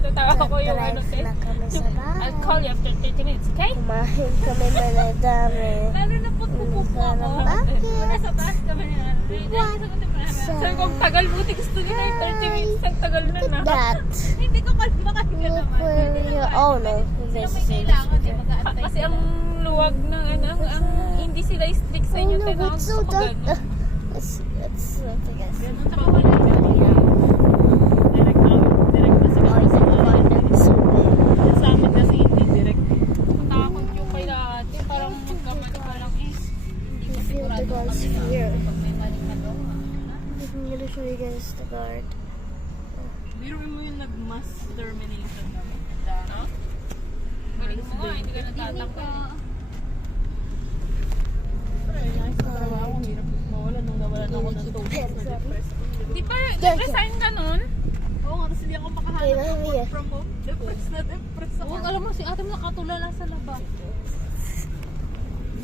natatawa ko yung ano, Drive na kami sa bahay. I'll call you after 30 minutes, okay? Kumain kami maladami. Lalo na po pupupo ako. Bakit? Nasa taas kami na. Sabi ko, ang tagal buti gusto nila yung 30 minutes. Ang tagal na na. That. Hindi ko kalma ka Look naman. where you oh no. This is Kasi ang luwag ng ano, ang hindi sila strict sa Oh inyo. no, Tinawag it's so ko dark. gano'n. It's like I guess. Ganun sa bawal na direct out. Direct na sila. Oh, it's so big. Sa amin kasi hindi direct. Takot yung kay ate. Parang magkamali pa lang is. Hindi ko I feel the sigurado guards kami na here. pag may maling magawa. I'm gonna show you guys the guard. Biro mo yung nag-mass termination naman. No? Galing mo nga, hindi ka natatakot. Ang hirap mawala nung nawalan ako ng toast. Di ba, resign ka nun? Oo nga, tapos hindi ako makahanap ng work from home. Depress na depress ako. Huwag alam mo, si ate mo nakatulala sa labas.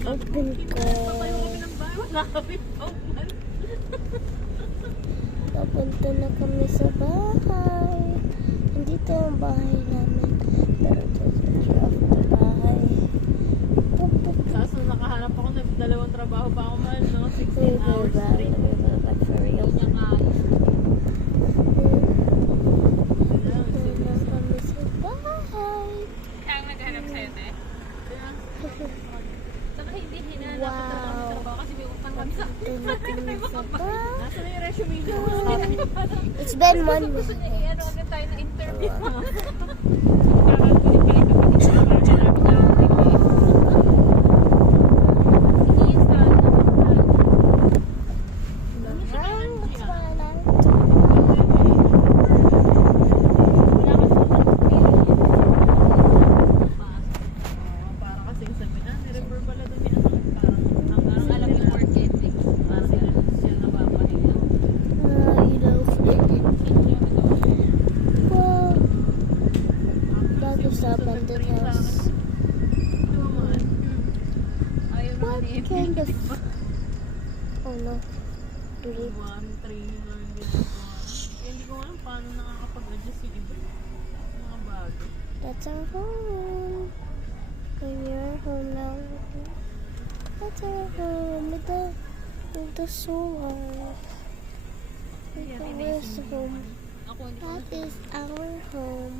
Open ko. Patayo kami ng bahay, wala kami pauman. Papunta na kami sa bahay. Hindi ito ang bahay namin. Pero ito is the bahay. Kaso nakahanap ako ng dalawang trabaho pa ako man, no? 16 We'll go hours back. straight. We'll go back for real. Niya nga. Papunta na kami sa bahay. Kaya ang naghanap sa'yo, te? Saka hindi hinanap wow. Ito kami trabaho kasi may utang kami sa Papunta na kami sa bahay. nasa na yung resume niyo? It's been 1 Gusto week. niya i-ano agad tayo na interview. Parang kulit pala kapag ito para siya namin na hindi sa para kasing sabi na, ni-refer pala doon yan. Parang ang alam yung work ethic. Parang siya napapahiya. Ilaw. Wow. Bago sa abandoned house. Ayaw naman What ni kind of... Oh no. Really? 1, 3, learn this one. Hindi ko alam paano nakakapag-adjust yung iba. Mga bago. That's our home. When you're home now. That's our home. With the solar. Where's the home? Ako, hindi ko That is our home.